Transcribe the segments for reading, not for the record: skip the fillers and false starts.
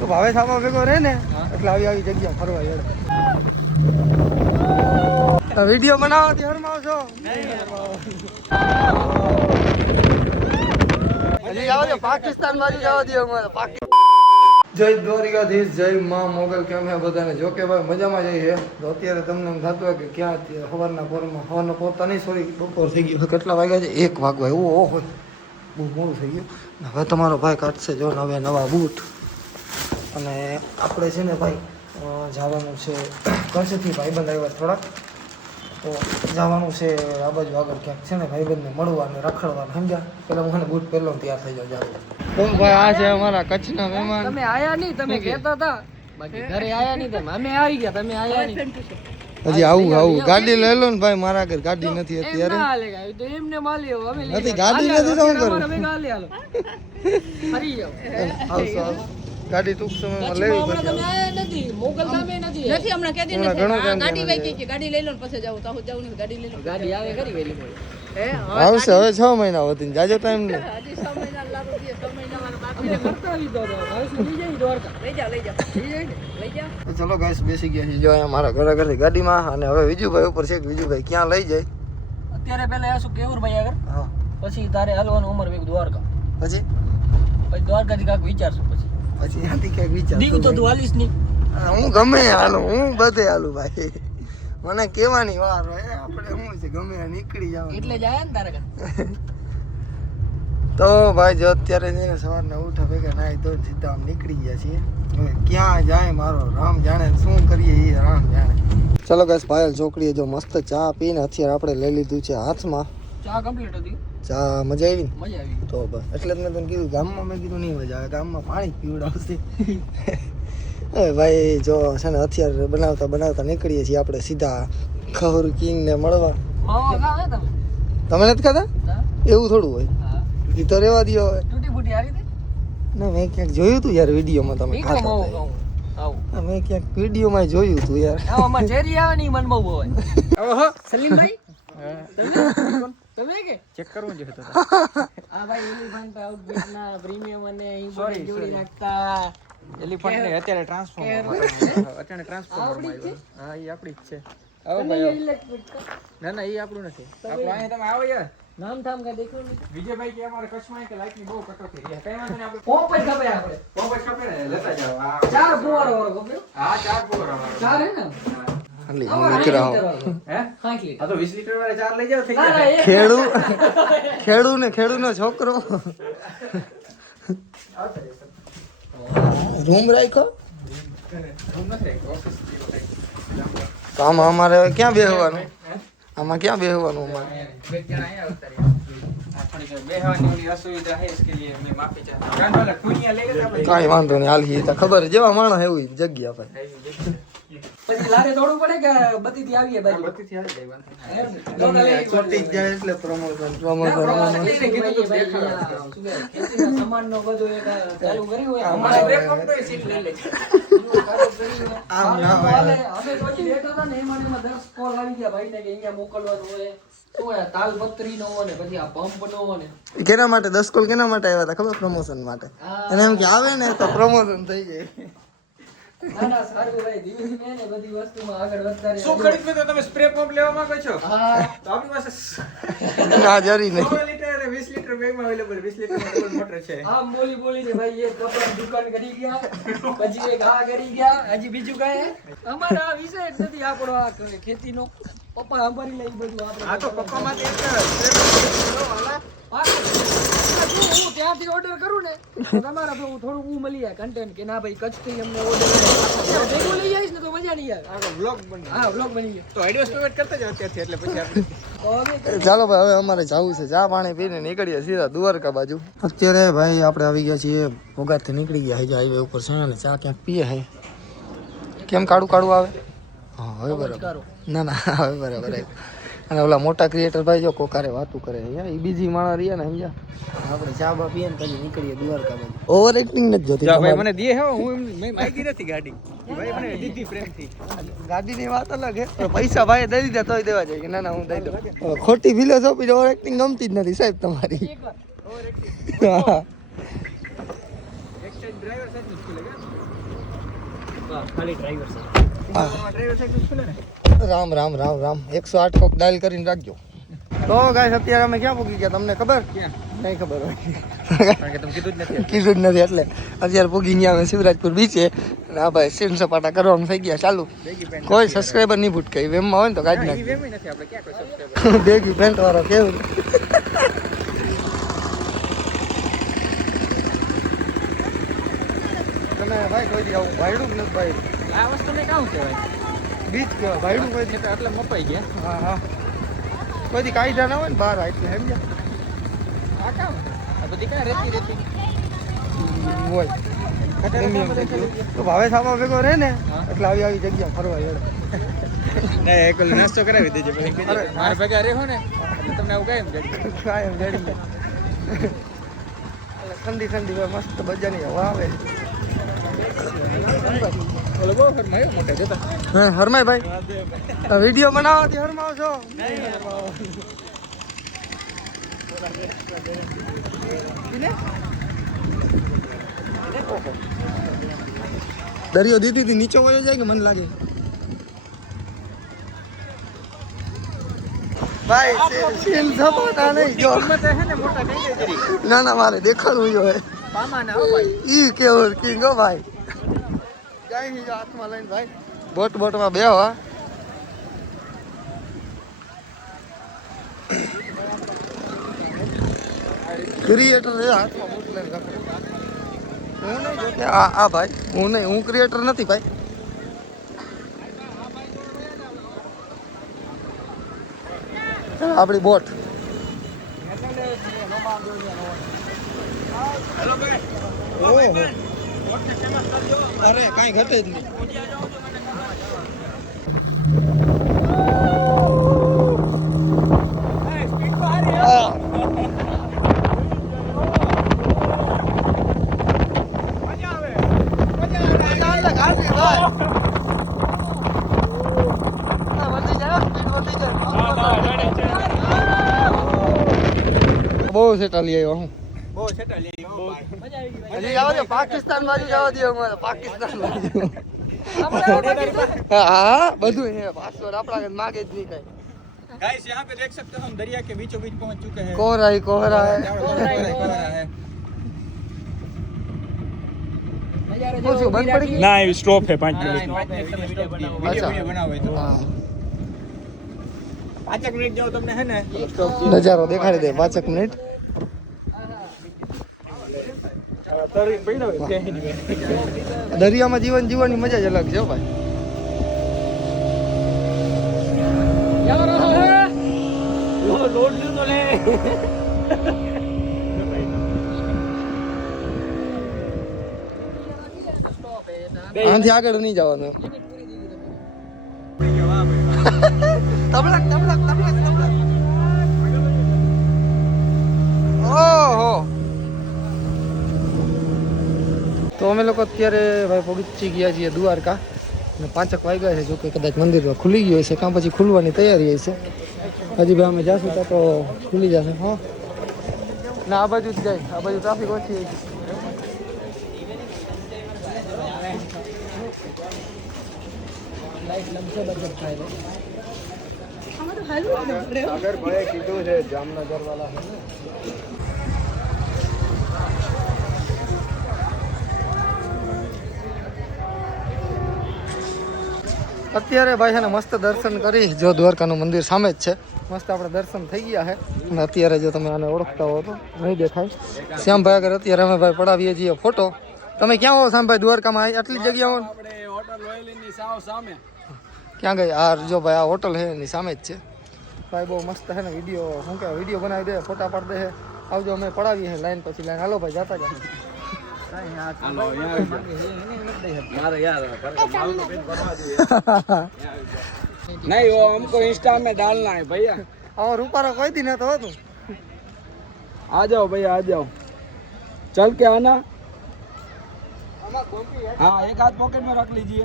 તો ભાવે સામા ભેગો રહે ને એટલે આવી જગ્યા ફરવા યાર. વિડીયો બનાવો ત્યારમાં છો હજી જાવ છો પાકિસ્તાન બાજુ જવા દો અમારે. જય દ્વારિકાધીશ, જય માં મોગલ. કેમ હે બધાને? જો કે ભાઈ મજામાં જઈએ. તો અત્યારે તમને એમ થતું હોય કે ક્યાં સવારના પોરતા નહીં, સોરી બપોર થઈ ગયું. કેટલા વાગ્યા છે? 1 વાગવા એવું. ઓહો બહુ મોડું થઈ ગયું. હવે તમારો ભાઈ કાઢશે જો હવે નવા બૂટ. અને આપણે છે ને ભાઈ જવાનું છે કચ્છથી. ભાઈબંધ આવ્યા થોડાક, તો જવાનું છે આ બાજુ આગળ ક્યાંક છે ને ભાઈબંધને મળવાનું, રખડવાનું. સમજ્યા? પેલા હું બૂટ પહેલો તૈયાર થઈ જાવ. તો ભાઈ આ છે અમારા કચ્છના મહેમાન. તમે આયા નહીં, તમે કહેતા હતા બાકી ઘરે આયા નહીં. તમે અમે આવી ગયા, તમે આયા નહીં. હજી આવું ગાડી લઈ લો ને ભાઈ. મારા ઘર ગાડી નથી અત્યારે. તો એમને માલી અમે નથી ગાડી નથી તો હું કરું? ફરી જાઓ. આવશો ગાડી ટૂંક સમયમાં લેવી પડશે. તમે આયા નથી, મોગલ ગામે નથી હમણાં કેદી ગાડી વહી ગઈ, ગાડી લઈ લો ને પછી જાવ. તો જાવ ને ગાડી લઈ લો. ગાડી આવે કરી વેલી આવશે હવે 6 મહિના વધીને જાજો ટાઈમ ને. હજી 6 મહિના લાગુ છે, 6 મહિના વાળા બાકી. અમે કરતા આવી દો લઈ જાય દ્વારકા. લઈ જાવ લઈ જાવ. તો ચલો ગાઈસ બેસી ગયા છીએ જો અહીંયા મારા ઘરે ગાડીમાં. અને હવે વિજુભાઈ ઉપર છે. વિજુભાઈ ક્યાં લઈ જાય અત્યારે પેલા આશું કેવુરભાઈ આગળ, હા પછી તારે હાલવાનું ઉમર વેગ દ્વારકા, પછી દ્વારકાથી કાંઈક વિચારશું. પછી ત્યાંથી ક્યાંક વિચાર દીવ તો તું હાલીશ નહીં. હું ગમે હાલું, હું બધે હાલું ભાઈ. મને કેવાની વાર હોય. આપણે શું છે ગમે નીકળી જાવ એટલે જ આયા ને તારે કાં. તો ભાઈ જો અત્યારે જઈને સવારના ઉઠા ભેગા નાહી તો સીધા આમ નીકળી ગયા છીએ. હવે ક્યાં જાય મારો રામ જાણે, શું કરીએ એ રામ જાણે. ચલો ગાઈસ પાયલ ચોકડીએ જો મસ્ત ચા પીને અત્યારે આપણે લઈ લીધું છે હાથમાં. ચા કમ્પ્લીટ હતી, ચા મજા આવી ને? મજા આવી. તો બસ એટલે જ મેં તને કીધું ગામમાં. મેં કીધું નહીં મજા આવે, ગામમાં પાણી પીવડાવશે. હવે ભાઈ જો છે ને અત્યારે બનાવતા નીકળીએ છીએ આપણે સીધા ખબર કિંગને મળવા. માવા ખાવે તમે? તમે નથી ખાધા? એવું થોડું હોય, એ તો રેવા દો હવે. તૂટી ફૂટી હારી હતી ના મેં ક્યાંક જોયું હતું યાર વિડીયોમાં તમે ખાતા હતા. આવું મેં ક્યાંક વિડીયોમાં જોયું હતું યાર. આમાં ઝેરી આવે ને મન બહુ હોય. ઓહો સલીમભાઈ તમે કે ચેક કરવું જોઈએ તો. આ ભાઈ એલિફન્ટ આઉટબેટ ના પ્રીમિયમ અને અહીં બોડી જોડી રાખતા એલિફન્ટ ને અત્યારે ટ્રાન્સફોર્મર અચાનક ટ્રાન્સફોર્મર માં આવ્યો. હા એ આપણી જ છે. આવો ભાઈ. ના ના એ આપણું નથી. આપણું અહીંયા તમે આવો યાર. નામ ઠામ કઈ દેખ્યું નહીં. વિજયભાઈ કે અમારે કચ્છમાં કે લાઈટ ની બહુ કટોકટી છે. કઈ વાંધો નહીં, આપણે પોપ જ ખબર આપણે પંપ જ કપે ને લેતા જાવ. આ 4 ફુવારો વાળો કપ્યો. હા 4 ફુવારા વાળો. 4 હે ને? ખાલી હું નીકળ્યા હું. હે? હા કે આ તો 20 લીટર વાળા 4 લઈ જાવ થઈ ના જાય. ના ખેડૂનો છોકરો રૂમ રાખ્યો. તો આમાં અમારે હવે ક્યાં બેહવાનું? આમાં ક્યાં બેહવાનું અમારે? બે જણા અહીંયા ઉતાર્યા. આ થોડી બેહવાની ઓલી અસુવિધા છે इसके लिए मैं माफी चाहता हूं. ગાંડોલા ટુનિયા લઈ લેતા આપણે. કાંઈ વાંધો નહીં, હાલી તો ખબર જેવા માણસ એવું જગ્યા ભાઈ. પછી લારે દોડવું પડે કે બતીથી આવીએ બાજુ. બત્તીથી આવી જાય વાંધો ગમે ચોટી જાય એટલે પ્રમોશન ખેતીના સામાનનો બધો એક ચાલુ કર્યું હોય. અમારે બ્રેક પંપ તો સીટ લઈ લેજો. આમ ના હોય. અમે તો હજી બેઠા હતા ને એમાં 10 કોલ આવી ગયા ભાઈને કે અહીંયા મોકલવાનું હોય. શું હોય તાલપત્રીનો ને પછી આ પંપનો ને કેના માટે 10 કોલ કેના માટે આવ્યા હતા ખબર? પ્રમોશન માટે. અને એમ કે આવે ને તો પ્રમોશન થઈ જાય. ના ના સારું ભાઈ, ધીમે ધીમે ને બધી વસ્તુમાં આગળ વધતા રહે. શું ખરીદ મિત્રો તમે સ્પ્રે પંપ લેવા માંગો છો? હા તો આપણી પાસે ના જરી નહીં. 16 લીટર અને 20 લીટર બેગમાં અવેલેબલ. 20 લીટર માં ડબલ મોટર છે. આમ બોલી ને ભાઈ એક કપડાની દુકાન કરી ગયા, પછી એક આ કરી ગયા, હજી બીજું કાંઈ અમારે આ વિષય જ નથી આપણો આ ખેતીનો. પપ્પા અંબારી લઈ બધું આપણે. આ તો પપ્પા માટે એક સ્પ્રે હું ત્યાંથી ઓર્ડર કરું ને તો તમારા થોડું મળી જાય કન્ટેન્ટ કે ના ભાઈ કચ્છથી અમને ઓર્ડર ભેગું લઈ આવીશ ને તો મજા નહીં આવે. આ વ્લોગ બની. હા વ્લોગ બની ગયો. તો આઈડિયો સ્ટોરેજ કરતા જાવ ત્યાંથી એટલે પછી આપણે તો હવે ચાલો ભાઈ હવે અમારે જવું છે. ચા પાણી પીને નીકળીએ સીધા દ્વારકા બાજુ. અત્યારે ભાઈ આપણે આવી ગયા છીએ ભોગાતથી નીકળી ગયા છે હાઈવે ઉપર છે ને ચા ક્યાંક પીએ છે. કેમ કાળું આવે? હા હવે બરાબર. ના હવે બરાબર. અને ઓલા મોટા ક્રિએટર ભાઈ જો કોકારે વાતું કરે એ બીજી માણસ રહ્યા ને સમજ્યા. આપણે ચા બા પીએ ને પછી નીકળીએ દ્વારકા બાજુ. ઓવર એક્ટિંગ નથી જોતી. ભાઈ મને દે હે, હું મેં માંગી નથી ગાડી. ભાઈ મને દીધી પ્રેમથી. ગાડીની વાત અલગ છે, પૈસા ભાઈ દઈ દીધા તોય દેવા જાય કે ના હું દઈ દઉં. ખોટી ફિલોસોફી ઓવર એક્ટિંગ ગમતી જ નથી સાહેબ તમારી. Over acting. એક સાઈડ ડ્રાઈવર સાઈડ મુશ્કેલ છે. ખાલી ડ્રાઈવર છે ડ્રાઈવર સાઈડ ખુલે ને રામ રામ રામ રામ 108 કોક ડાયલ કરીને રાખજો. તો ગાઈસ અત્યારે અમે ક્યાં પૂગી ગયા તમને ખબર? ક્યાં? નહીં ખબર હોય. કારણ કે તમે કીધું જ નથી. કીધું જ નથી એટલે અત્યારે પૂગી ગયા અમે શિવરાજપુર બીચે. અને આ ભાઈ સીન સપાટા કરવાનું થઈ ગયા ચાલુ. કોઈ સબસ્ક્રાઈબર નહીં ભૂટકે વેમમાં હોય ને તો કાઢી નાખી. વેમ નથી આપણે ક્યાં કોઈ સબસ્ક્રાઇબર. બેગી પેન્ટ વાળો કેવું તમે ભાઈ કોઈ દી આવું ભાઈડું જ નથી ભાઈ. આ વસ્તુને કામ કહેવાય. બીચ કહેવાય ભાઈડું કોઈ દી. એટલે મપાઈ ગયા. હા હા કોઈ દી કાયદા ના હોય ને બહાર એટલે સમજ્યા આ કામ આ બધી કાંઈ રેતી હોય. પ્રીમિયમ થઈ ગયું. તો ભાવે સામા ભેગો રહે ને એટલે આવી આવી જગ્યા ફરવા યાર. નહીં એક ઓલો નાસ્તો કરાવી દેજો પછી કહેજો. મારા ભેગા રહો ને એટલે તમને આવું કાંઈ એમ જડી. કાયમ જડી એટલે ઠંડી ઠંડી હોય મસ્ત બજાની હવા આવે. ઓલો બહુ ઘરમાં આવ્યો મોટા જતા. હા હરમાય ભાઈ વિડીયો બનાવવાથી હરમાવ છો. દરિયો દીધી હતી નીચે વયો જાય કે મને લાગે ભાઈ સીન સપાટા નહીં જો કિંમત હે ને મોટા થઈ જાય જરી. ના ના મારે દેખાડવું જોઈએ પામા ના હો ભાઈ. ઈ કેવું કિંગ હો ભાઈ જાય હી હાથમાં લઈને ભાઈ બોટમાં બે હવા ક્રિએટર છે હાથમાં બોટ લઈને રાખો. હું નહીં જોકે આ ભાઈ હું ક્રિએટર નથી ભાઈ. આપણી બોટ અરે કાંઈ ઘટે જ નહીં. બહુ સેટા લઈ આવ્યો હું. બહુ છેટા લે બહુ. હજી જવા દે પાકિસ્તાન બાજુ જવા દે અમારે પાકિસ્તાન બાજુ. હા બધું હે પાસવર્ડ આપણા માગે જ નહીં કઈ. गाइस यहाँ पे देख सकते हो हम दरिया के बीचों बीच पहुंच चुके हैं. कोहरा है कोहरा है. पूछो बंद पड़ गई ना ये स्टॉप है 5 मिनट अच्छा बनावे तो हाँ 5 मिनट जाओ तुमने है ना नजारो देखाड़ी दे 5 मिनट દરિયામાં જીવન જીવવાની મજા જ અલગ છે ભાઈ. આનાથી આગળ નહીં જવાનું. તબલક તબલક તબલક તબલક. ઓહો તો અમે લોકો અત્યારે ભાઈ પહોંચી ગયા છીએ દ્વારકા અને 5 વાગ્યા છે. જો કે કદાચ મંદિર ખુલી ગયું હશે કાં પછી ખુલવાની તૈયારી હશે. હજી ભાઈ અમે જાશું તો ખુલી જશે. હા ના આ બાજુ જ જાય આ બાજુ ટ્રાફિક ઓછી છે. સાગર ભાઈ કીધું છે જામનગર વાળા છે ને. અત્યારે ભાઈ છે ને મસ્ત દર્શન કરી જો દ્વારકાનું મંદિર સામે જ છે. મસ્ત આપણે દર્શન થઈ ગયા છે અને અત્યારે જો તમે આને ઓળખતા હો તો નહીં દેખાય શ્યામભાઈ આગળ અત્યારે અમે ભાઈ પડાવીએ છીએ ફોટો. તમે ક્યાં હો શ્યામભાઈ દ્વારકામાં આટલી જગ્યાઓ ક્યાં ગઈ? આ જો ભાઈ આ હોટલ છે એની સામે જ છે ભાઈ. બહુ મસ્ત છે ને વિડીયો શું કહેવાય વિડીયો બનાવી દે ફોટા પાડી દે. આવજો અમે પડાવીએ છીએ લાઈન પછી લાઈન. હાલો ભાઈ જાતા જાઓ. नहीं वो हमको इंस्टा में डालना है भैया. और ऊपर कोई दिन है तो तुम आ जाओ भैया आ जाओ. चल के आना. हाँ एक हाथ पॉकेट में रख लीजिए.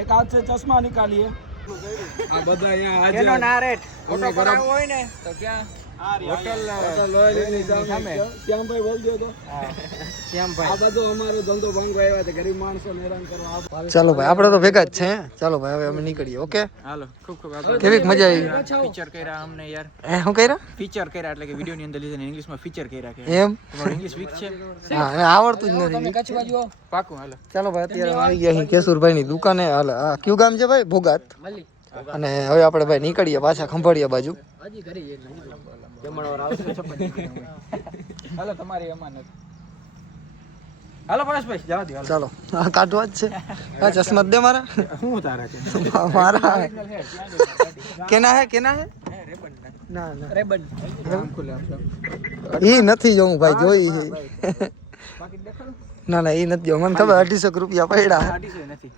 एक हाथ से चश्मा निकालिए. आ बधा यहाँ आ जाओ. ના રેટ ફોટો કરાવવો હોય ને તો ક્યાં હોટલ લોયલની સામે શ્યામભાઈ બોલજો તો શ્યામભાઈ આ બધો અમારો ધંધો ભાંગવા આવ્યા છે ગરીબ માણસો હેરાન કરવા ચાલો ભાઈ આપણે તો ભેગા જ છે હે? ચાલો ભાઈ હવે અમે નીકળીએ ઓકે હાલો ખૂબ ખૂબ આભાર કેવીક મજા આવી ફીચર કર્યા અમને યાર શું કર્યા ફીચર કર્યા એટલે કે વિડિયો ની અંદર લીધે ઇંગ્લિશમાં ફીચર કર્યા કે એમ તમારું ઇંગ્લિશ વીક છે હા એને આવડતું જ નથી કચ્છ બાજુ આવો. પાકું હાલો ચાલો ભાઈ અત્યારે અમે આવી ગયા અહીં કેશુરભાઈ ની દુકાને હાલ આ કયું ગામ છે ભાઈ ભોગાત મળી અને હવે આપણે ભાઈ નીકળીએ પાછા ખંભાળિયા બાજુ હજી ઘરે જઈને જમણવાર આવશે છપ્પન હાલો તમારી અમાનત હાલો પરેશભાઈ જવા દો ચાલો આ કાઢવા જ છે આ ચશ્મા દે મારા હું તારા કે મારા કેના હે ના ના રેબન ખુલે આપશો ઈ નથી જોઉં ભાઈ જોઈ છે બાકી દેખાડો ના ના ઈ નથી જોઉં મને ખબર 250 રૂપિયા પડ્યા આડીસો નથી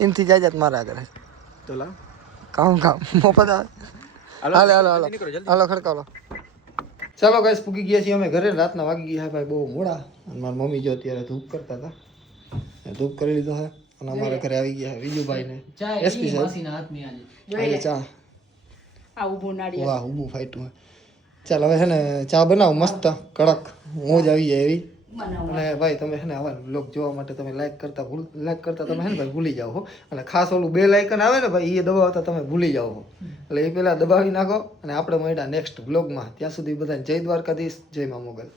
એનથી જાજાત મારા કરે તો લાવ કામ મોફત આવે હાલો હાલો હાલો હાલો ખડકાલો ચાલો ગાઈસ પૂગી ગયા છીએ અમે ઘરે રાતના વાગી ગયા ભાઈ બહુ મોડા અને મારી મમ્મી જો અત્યારે ધૂપ કરતા હતા ધૂપ કરી લીધો છે અને અમારા ઘરે આવી ગયા વિજુભાઈ ને એસપી સાહેબ માસીના હાથની આજે આજે ચા આ ઊભું નાળિયેર વાહ ઊભું ફાઈટું ચાલ હવે છે ને ચા બનાવો મસ્ત કડક મોજ આવી જાય એવી અને ભાઈ તમે છે ને આવા બ્લોગ જોવા માટે તમે લાઈક કરતા તમે છે ને ભાઈ ભૂલી જાઓ હો અને ખાસ ઓલું બે લાઇકન આવે ને ભાઈ એ દબાવતા તમે ભૂલી જાઓ હો એટલે એ પહેલાં દબાવી નાખો અને આપણે મળ્યા નેક્સ્ટ બ્લોગમાં ત્યાં સુધી બધાને જય દ્વારકાધીશ જય મા મોગલ